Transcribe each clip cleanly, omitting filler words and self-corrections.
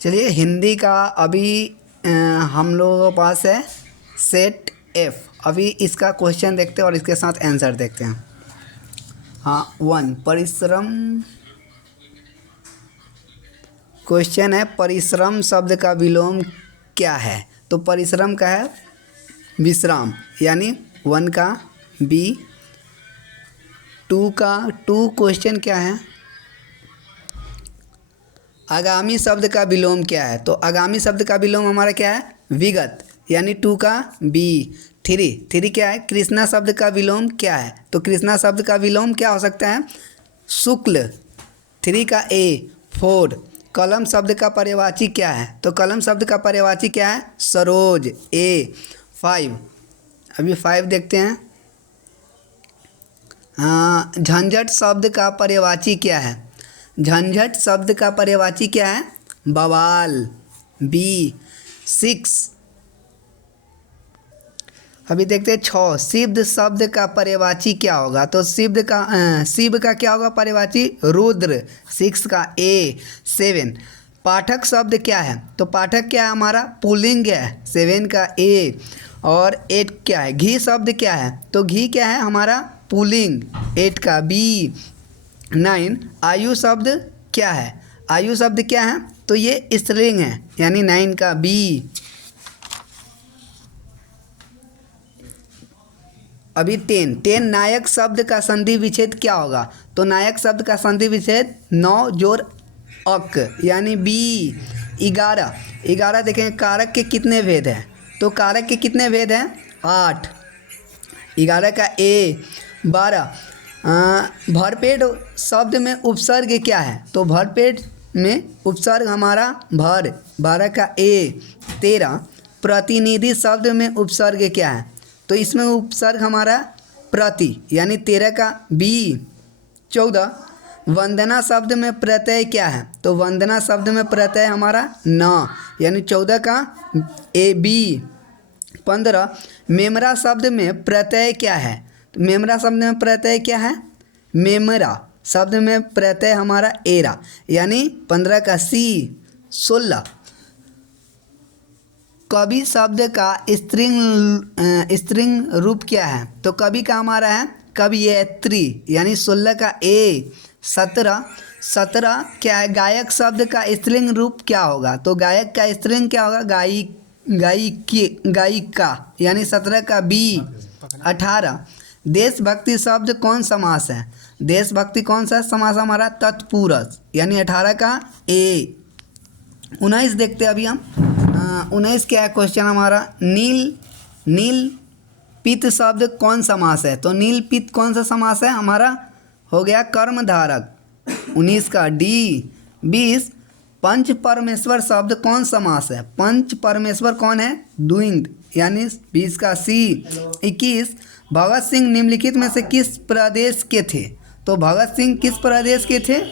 चलिए हिंदी का अभी हम लोगों के पास है सेट एफ। अभी इसका क्वेश्चन देखते हैं और इसके साथ आंसर देखते हैं। हाँ, 1 परिश्रम। क्वेश्चन है परिश्रम शब्द का विलोम क्या है। तो परिश्रम का है विश्राम, यानी 1 का बी। 2 का क्वेश्चन क्या है, आगामी शब्द का विलोम क्या है। तो आगामी शब्द का विलोम हमारा क्या है, विगत, यानी 2 का बी। 3 क्या है, कृष्णा शब्द का विलोम क्या है। तो कृष्णा शब्द का विलोम क्या हो सकता है, शुक्ल। 3 का ए। 4 कलम शब्द का पर्यायवाची क्या है। तो कलम शब्द का पर्यायवाची क्या है, सरोज, ए। 5 अभी 5 देखते हैं। झंझट शब्द का पर्यायवाची क्या है। झंझट शब्द का पर्यायवाची क्या है, बवाल, बी। 6 अभी देखते हैं 6 शिव शब्द का पर्यायवाची क्या होगा। तो शिव का क्या होगा पर्यायवाची, रुद्र। 6 का ए। 7 पाठक शब्द क्या है। तो पाठक क्या है हमारा, पुल्लिंग है। 7 का ए। और 8 क्या है, घी शब्द क्या है। तो घी क्या है हमारा, पुल्लिंग। 8 का बी। 9 आयु शब्द क्या है। आयु शब्द क्या है, तो ये स्त्रीलिंग है, यानी 9 का बी। अभी 10 नायक शब्द का संधि विच्छेद क्या होगा। तो नायक शब्द का संधि विच्छेद 9 जोड़ अक, यानी बी। 11 देखें कारक के कितने भेद हैं। तो कारक के कितने भेद हैं, 8। 11 का ए। 12 भरपेट शब्द में उपसर्ग क्या है। तो भरपेट में उपसर्ग हमारा भर। 12 का ए। 13 प्रतिनिधि शब्द में उपसर्ग क्या है। तो इसमें उपसर्ग हमारा प्रति, यानी 13 का बी। 14 वंदना शब्द में प्रत्यय क्या है। तो वंदना शब्द में प्रत्यय हमारा न, यानी 14 का ए बी। 15 मेमरा शब्द में प्रत्यय क्या है। तो मेमरा शब्द में प्रत्यय क्या है, मेमरा शब्द में प्रत्यय हमारा एरा, यानी 15 का सी। 16 कवि शब्द का स्त्रीलिंग रूप क्या है। तो कवि का हमारा है कवयित्री, यानी 16 का ए। 17 क्या है, गायक शब्द का स्त्रीलिंग रूप क्या होगा। तो गायक का स्त्रीलिंग क्या होगा, गायिका, यानी 17 का बी। 18 देशभक्ति शब्द कौन समास है। देशभक्ति कौन सा समास हमारा, तत्पुरुष, यानी 18 का ए। 19 देखते हैं अभी हम। 19 क्या है क्वेश्चन हमारा, नील पित शब्द कौन समास है। तो नील पित कौन सा समास है हमारा, हो गया कर्मधारक। 19 का डी। 20 पंच परमेश्वर शब्द कौन समास है। पंच परमेश्वर कौन है, द्विंद, यानी 20 का सी। 21 भगत सिंह निम्नलिखित में से किस प्रदेश के थे। तो भगत सिंह किस प्रदेश के थे,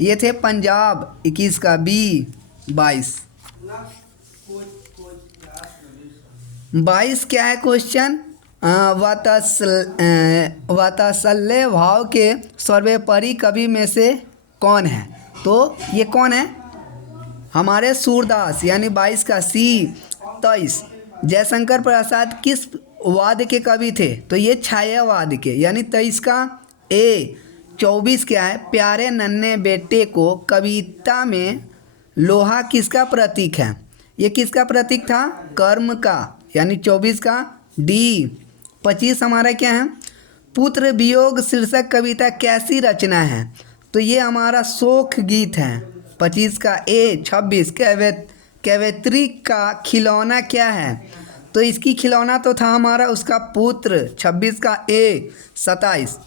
ये थे पंजाब। 21 का बी। 22 क्या है क्वेश्चन, वात्सल्य भाव के सर्वोपरि कवि में से कौन है। तो ये कौन है, हमारे सूरदास, यानी 22 का सी। 23 जयशंकर प्रसाद किस वाद के कवि थे। तो ये छायावाद के, यानी 23 का ए। 24 क्या है, प्यारे नन्हे बेटे को कविता में लोहा किसका प्रतीक है। ये किसका प्रतीक था, कर्म का, यानी 24 का डी। 25 हमारा क्या है, पुत्र वियोग शीर्षक कविता कैसी रचना है। तो ये हमारा शोक गीत है। 25 का ए। 26 कवयित्री का खिलौना क्या है। तो इसकी खिलौना तो था हमारा उसका पुत्र। 26 का ए। 27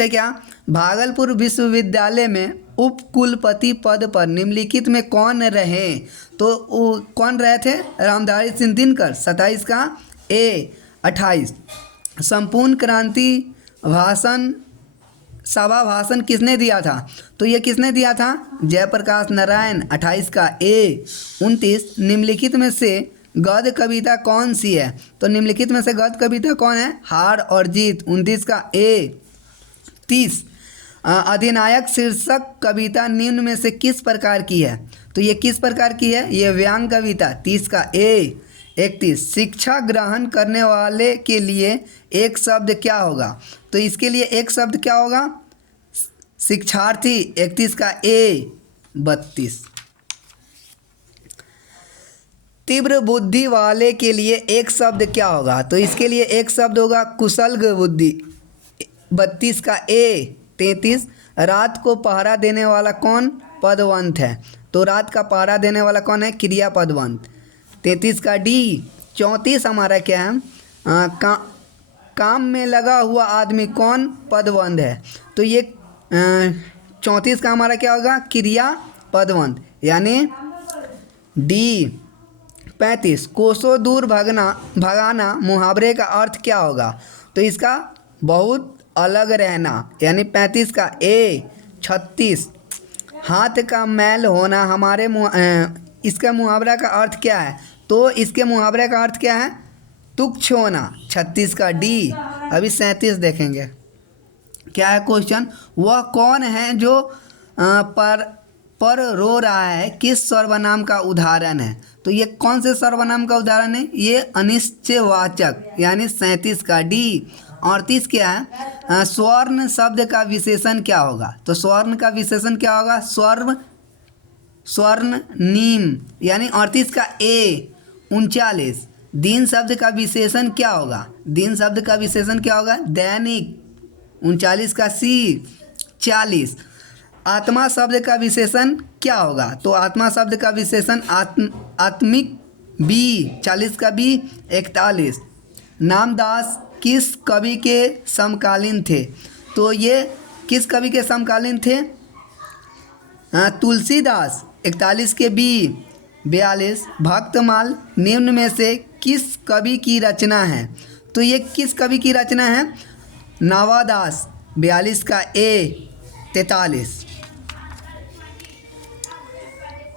है क्या, भागलपुर विश्वविद्यालय में उप कुलपति पद पर निम्नलिखित में कौन रहे। तो कौन रहे थे, रामधारी सिंह दिनकर। 27 का ए। 28 संपूर्ण क्रांति सभा भाषण किसने दिया था। तो ये किसने दिया था, जयप्रकाश नारायण। 28 का ए। 29 निम्नलिखित में से गद्य कविता कौन सी है। तो निम्नलिखित में से गद्य कविता कौन है, हार और जीत। 29 का ए। 30 अधिनायक शीर्षक कविता निम्न में से किस प्रकार की है। तो ये किस प्रकार की है? ये व्यंग कविता। 30 का ए। 31 शिक्षा ग्रहण करने वाले के लिए एक शब्द क्या होगा? तो इसके लिए एक शब्द क्या होगा? शिक्षार्थी। 31 का ए। 32 तीव्र बुद्धि वाले के लिए एक शब्द क्या होगा? तो इसके लिए एक शब्द होगा कुशल बुद्धि। 32 का ए। 33 रात को पहरा देने वाला कौन पदवंत है? तो रात का पहरा देने वाला कौन है? क्रिया पदवंत। 33 का डी। 34 हमारा क्या है? काम में लगा हुआ आदमी कौन पदवंत है? तो ये 34 का हमारा क्या होगा? क्रिया पदवंत यानी डी। 35 कोसों दूर भगाना मुहावरे का अर्थ क्या होगा? तो इसका बहुत अलग रहना यानी 35 का ए। 36 हाथ का मैल होना हमारे इसका मुहावरा का अर्थ क्या है? तो इसके मुहावरे का अर्थ क्या है? तुच्छ होना। 36 का डी। अभी 37 देखेंगे क्या है क्वेश्चन। वह कौन है जो पर रो रहा है, किस सर्वनाम का उदाहरण है? तो ये कौन से सर्वनाम का उदाहरण है? ये अनिश्चयवाचक यानी 37 का डी। 38 क्या है? स्वर्ण शब्द का विशेषण क्या होगा? तो स्वर्ण का विशेषण क्या होगा? स्वर्णिम यानी 38 का ए। 39 दिन शब्द का विशेषण क्या होगा? दिन शब्द का विशेषण क्या होगा? दैनिक। 39 का सी। 40 आत्मा शब्द का विशेषण क्या होगा? तो आत्मा शब्द का विशेषण आत्मिक बी। 40 का बी। 41 नामदास किस कवि के समकालीन थे? तो ये किस कवि के समकालीन थे? तुलसीदास। 41 के बी। 42 भक्तमाल निम्न में से किस कवि की रचना है? तो ये किस कवि की रचना है? नवादास। 42 का ए। 43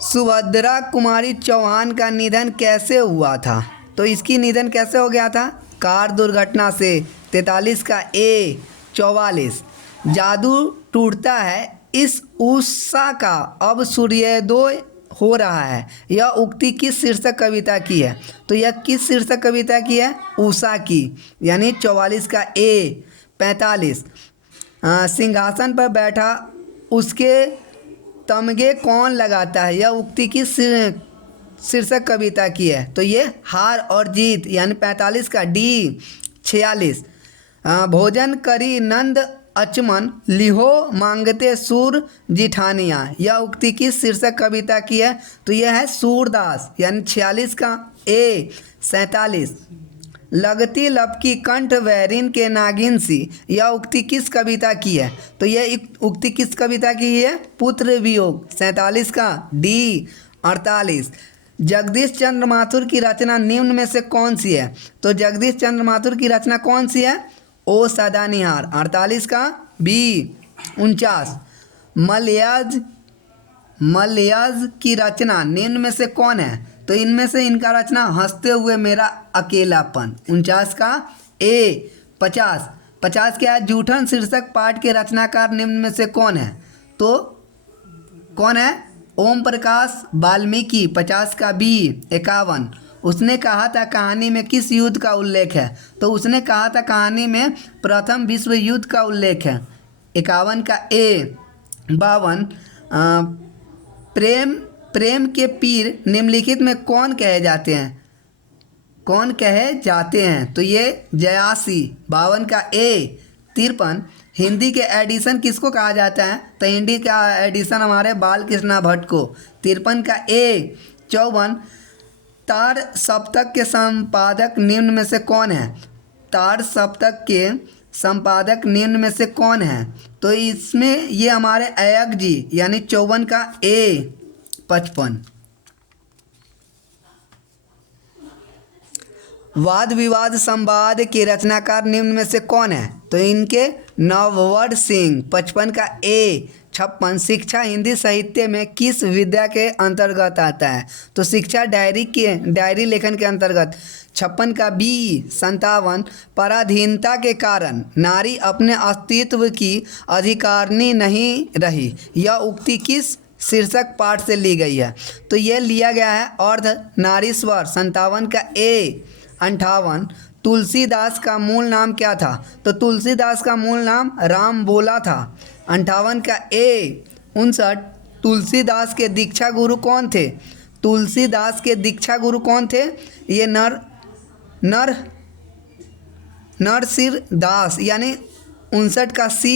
सुभद्रा कुमारी चौहान का निधन कैसे हुआ था? तो इसकी निधन कैसे हो गया था? कार दुर्घटना से। 43 का ए। 44 जादू टूटता है इस उषा का अब सूर्योदय हो रहा है, यह उक्ति किस शीर्षक कविता की है? तो यह किस शीर्षक कविता की है? उषा की यानी 44 का ए। 45 सिंहासन पर बैठा उसके तमगे कौन लगाता है, यह उक्ति किस शीर्षक कविता की है? तो ये हार और जीत यानी 45 का डी। 46 भोजन करी नंद अचमन लिहो मांगते सूर जिठानिया, यह उक्ति किस शीर्षक कविता की है? तो यह है सूरदास यानी 46 का ए। 47 लगती लपकी कंठ वैरिन के नागिन सी, यह उक्ति किस कविता की है? तो यह उक्ति किस कविता की है? पुत्र वियोग। 47 का डी। 48 जगदीश चंद्र माथुर की रचना निम्न में से कौन सी है? तो जगदीश चंद्र माथुर की रचना कौन सी है? ओ सदानिहार। 48 का बी। 49 मलयज की रचना निम्न में से कौन है? तो इनमें से इनका रचना हंसते हुए मेरा अकेलापन। 49 का ए। 50 क्या है? जूठन शीर्षक पाठ के रचनाकार निम्न में से कौन है? तो कौन है? ओम प्रकाश वाल्मीकि। 50 का बी। 51 उसने कहा था कहानी में किस युद्ध का उल्लेख है? तो उसने कहा था कहानी में प्रथम विश्व युद्ध का उल्लेख है। 51 का ए। 52 प्रेम के पीर निम्नलिखित में कौन कहे जाते हैं? कौन कहे जाते हैं? तो ये जयासी। 52 का ए। 53 हिंदी के एडिशन किसको कहा जाता है? तो हिंदी का एडिशन हमारे बाल कृष्णा भट्ट को। 53 का ए। 54 तार सप्तक के संपादक निम्न में से कौन है? तार सप्तक के संपादक निम्न में से कौन है? तो इसमें ये हमारे अय्यक जी यानी 54 का ए। 55 वाद विवाद संवाद के रचनाकार निम्न में से कौन है? तो इनके नववर सिंह। 55 का ए। 56 शिक्षा हिंदी साहित्य में किस विद्या के अंतर्गत आता है? तो शिक्षा डायरी लेखन के अंतर्गत। 56 का बी। 57 पराधीनता के कारण नारी अपने अस्तित्व की अधिकारिणी नहीं रही, यह उक्ति किस शीर्षक पाठ से ली गई है। तो ये लिया गया है अर्धनारीश्वर 57 का ए 58। तुलसीदास का मूल नाम क्या था? तो तुलसीदास का मूल नाम राम बोला था। 58 का ए 59। तुलसीदास के दीक्षा गुरु कौन थे? तुलसीदास के दीक्षा गुरु कौन थे? ये नरसिंह दास, यानी 59 का सी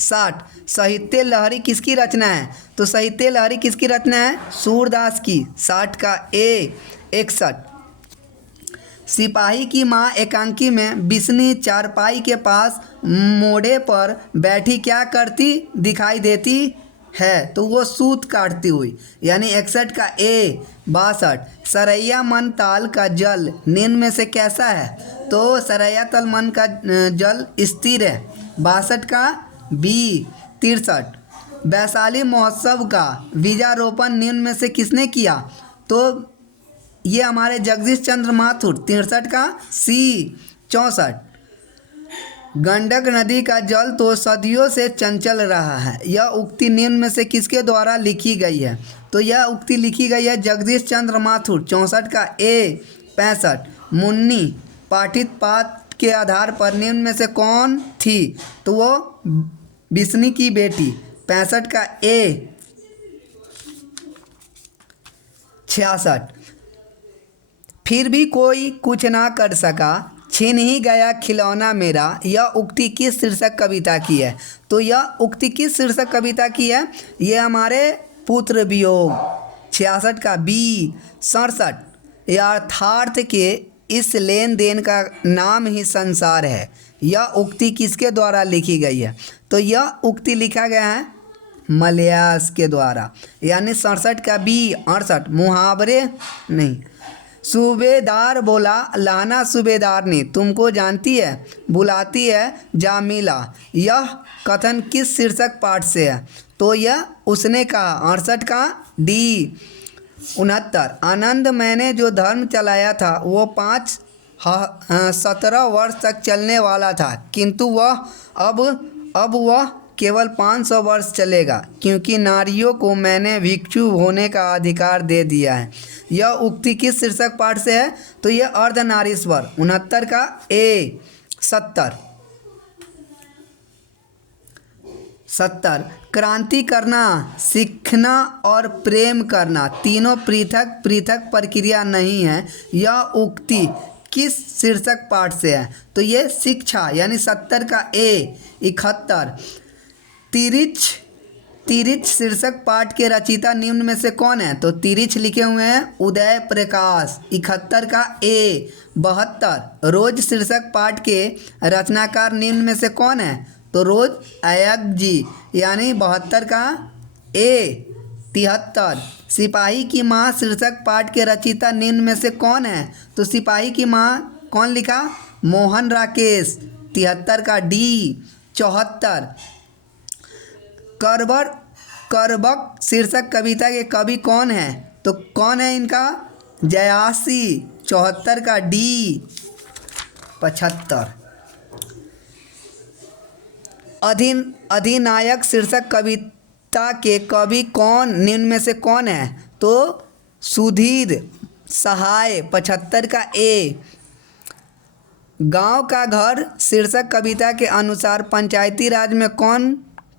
60। साहित्य लहरी किसकी रचना है? तो साहित्य लहरी किसकी रचना है? सूरदास की। 60 का ए 61। सिपाही की माँ एकांकी में बिस्नी चारपाई के पास मोड़े पर बैठी क्या करती दिखाई देती है? तो वो सूत काटती हुई, यानी 61 का ए 62। सरैया मन ताल का जल निम्न में से कैसा है? तो सरैया तल मन का जल स्थिर है। 62 का बी 63। वैशाली महोत्सव का बीजारोपण निम्न में से किसने किया? तो ये हमारे जगदीश चंद्र माथुर। 63 का सी 64। गंडक नदी का जल तो सदियों से चंचल रहा है, यह उक्ति निम्न में से किसके द्वारा लिखी गई है? तो यह उक्ति लिखी गई है जगदीश चंद्र माथुर। 64 का ए 65। मुन्नी पाठित पाठ के आधार पर निम्न में से कौन थी? तो वो बिस्नी की बेटी। 65 का ए 66। फिर भी कोई कुछ ना कर सका, छीन ही गया खिलौना मेरा, यह उक्ति किस शीर्षक कविता की है? तो यह उक्ति किस शीर्षक कविता की है? ये हमारे पुत्र वियोग। 66 का बी 67। यथार्थ के इस लेन देन का नाम ही संसार है, यह उक्ति किसके द्वारा लिखी गई है? तो यह उक्ति लिखा गया है मलयास के द्वारा, यानी 67 का बी 68। मुहावरे नहीं। सूबेदार बोला लाना सूबेदारनी तुमको जानती है, बुलाती है जामिला, यह कथन किस शीर्षक पाठ से है? तो यह उसने कहा। 68 का डी 69। आनंद मैंने जो धर्म चलाया था वो 17 वर्ष तक चलने वाला था, किंतु वह अब वह केवल 500 वर्ष चलेगा, क्योंकि नारियों को मैंने भिक्षु होने का अधिकार दे दिया है। यह उक्ति किस शीर्षक पाठ से है? तो यह अर्धनारीश्वर। 69 का ए 70। क्रांति करना, सीखना और प्रेम करना तीनों पृथक पृथक प्रक्रिया नहीं है, यह उक्ति किस शीर्षक पाठ से है? तो ये शिक्षा, यानी 70 का ए 71। तिरिच शीर्षक पाठ के रचयिता निम्न में से कौन है? तो तिरिच लिखे हुए हैं उदय प्रकाश। 71 का ए 72। रोज शीर्षक पाठ के रचनाकार निम्न में से कौन है? तो रोज अय्यर जी, यानी 72 का ए 73। सिपाही की माँ शीर्षक पाठ के रचयिता निम्न में से कौन है? तो सिपाही की माँ कौन लिखा? मोहन राकेश। 73 का डी 74। करबक शीर्षक कविता के कवि कौन है? तो कौन है इनका? जयासी। 74 का डी 75। अधिनायक शीर्षक कविता के कवि कौन निम्न में से कौन है? तो सुधीर सहाय। 75 का ए। गांव का घर शीर्षक कविता के अनुसार पंचायती राज में कौन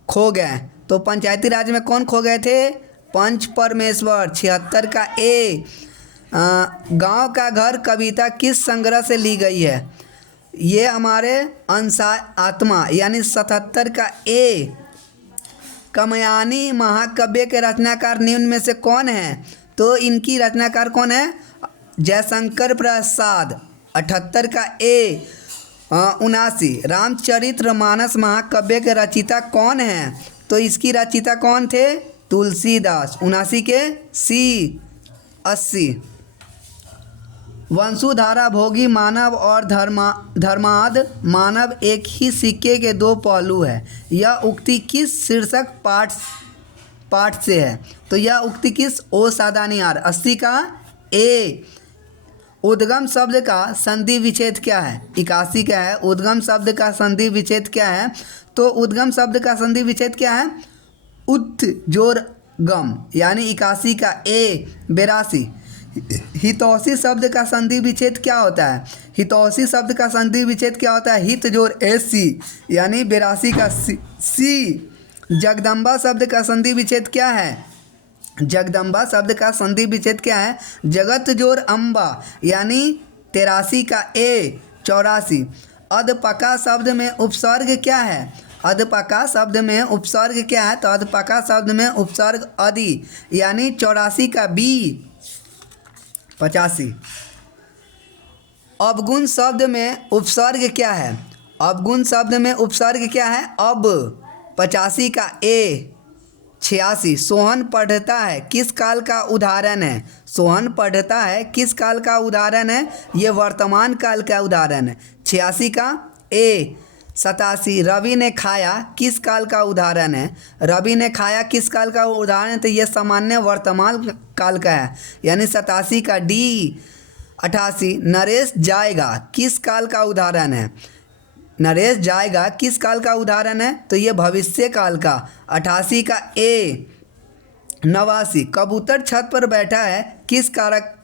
खो गए? तो पंचायती राज में कौन खो गए थे? पंच परमेश्वर। 76 का ए। गांव का घर कविता किस संग्रह से ली गई है? ये हमारे अंशा आत्मा, यानी 77 का ए। कमयानी महाकाव्य के रचनाकार निम्न में से कौन है? तो इनकी रचनाकार कौन है? जयशंकर प्रसाद। 78 का ए 79। रामचरित्र मानस महाकाव्य के रचयिता कौन है? तो इसकी रचयिता कौन थे? तुलसीदास। 79 के सी 80। वंशुधारा भोगी मानव और धर्माद मानव एक ही सिक्के के दो पहलू है, यह उक्ति किस शीर्षक पाठ से है? तो यह उक्ति किस? ओ सादानियार। 80 का ए। उद्गम शब्द का संधि विच्छेद क्या है? 81 का है उद्गम शब्द का संधि विच्छेद क्या है? तो उद्गम शब्द का संधि विच्छेद क्या है? उत जोर गम यानी 81 का ए 82। हितौसी शब्द का संधि विच्छेद क्या होता है? हितौसी शब्द का संधि विच्छेद क्या होता है? हित जोड़ एसी यानी 82 का सी। जगदम्बा शब्द का संधि विच्छेद क्या है? जगदम्बा शब्द का संधि विच्छेद क्या है? जगत जोड़ अम्बा यानी 83 का ए 84। अधपका शब्द में उपसर्ग क्या है? अधपका शब्द में उपसर्ग क्या है? तो अधपका शब्द में उपसर्ग अधि यानी 84 का बी 85। अवगुण शब्द में उपसर्ग क्या है? अवगुण शब्द में उपसर्ग क्या है? अब 85 का ए 86। सोहन पढ़ता है किस काल का उदाहरण है? सोहन पढ़ता है किस काल का उदाहरण है? ये वर्तमान काल का उदाहरण है। 86 का ए 87। रवि ने खाया किस काल का उदाहरण है? रवि ने खाया किस काल का उदाहरण है? तो ये सामान्य वर्तमान काल का है यानी 87 का डी 88। नरेश जाएगा किस काल का उदाहरण है? नरेश जाएगा किस काल का उदाहरण है? तो ये भविष्य काल का 88 का ए 89। कबूतर छत पर बैठा है किस कारक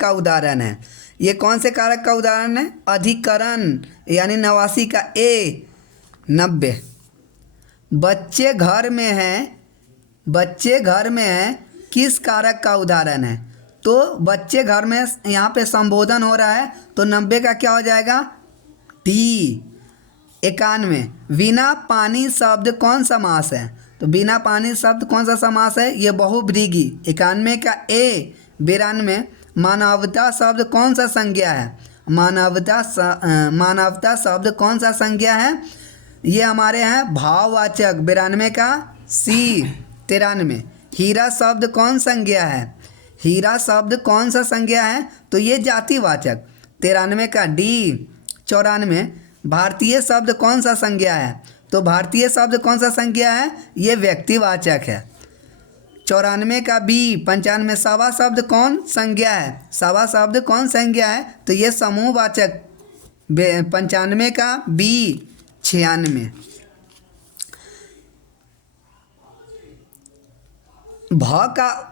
का उदाहरण है? ये कौन से कारक का उदाहरण है? अधिकरण यानी 89 का ए 90। बच्चे घर में हैं किस कारक का उदाहरण है? तो बच्चे घर में यहाँ पे संबोधन हो रहा है तो 90 का क्या हो जाएगा? डी 91। बिना पानी शब्द कौन सा समास है? तो बिना पानी शब्द कौन सा समास है? ये बहुब्रीहि। 91 का ए 92। मानवता शब्द कौन सा संज्ञा है? मानवता शब्द कौन सा संज्ञा है? ये हमारे हैं भाववाचक। 92 का सी 93। हीरा शब्द कौन संज्ञा है? हीरा शब्द कौन सा संज्ञा है? तो ये जातिवाचक। 93 का डी 94। भारतीय शब्द कौन सा संज्ञा है? तो भारतीय शब्द कौन सा संज्ञा है? ये व्यक्तिवाचक है। 94 का बी 95। सवा शब्द कौन संज्ञा है? सवा शब्द कौन संज्ञा है? तो ये समूहवाचक। 95 का बी 96। भ का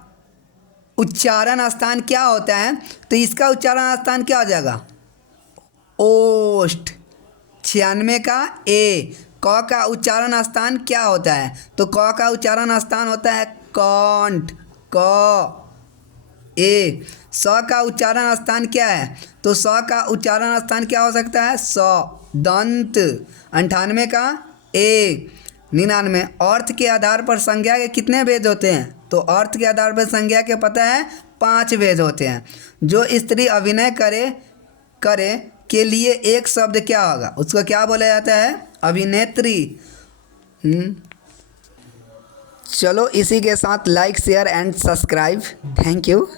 उच्चारण स्थान क्या होता है? तो इसका उच्चारण स्थान क्या हो जाएगा? ओष्ठ। 96 का ए। क का उच्चारण स्थान क्या होता है? तो क का उच्चारण स्थान होता है कंठ क ए। स का उच्चारण स्थान क्या है? तो स का उच्चारण स्थान क्या हो सकता है? स दंत। 98 का ए 99। अर्थ के आधार पर संज्ञा के कितने भेद होते हैं? तो अर्थ के आधार पर संज्ञा के पता है 5 भेद होते हैं। जो स्त्री अभिनय करे के लिए एक शब्द क्या होगा? उसको क्या बोला जाता है? अभिनेत्री। चलो इसी के साथ like share and subscribe. Thank you.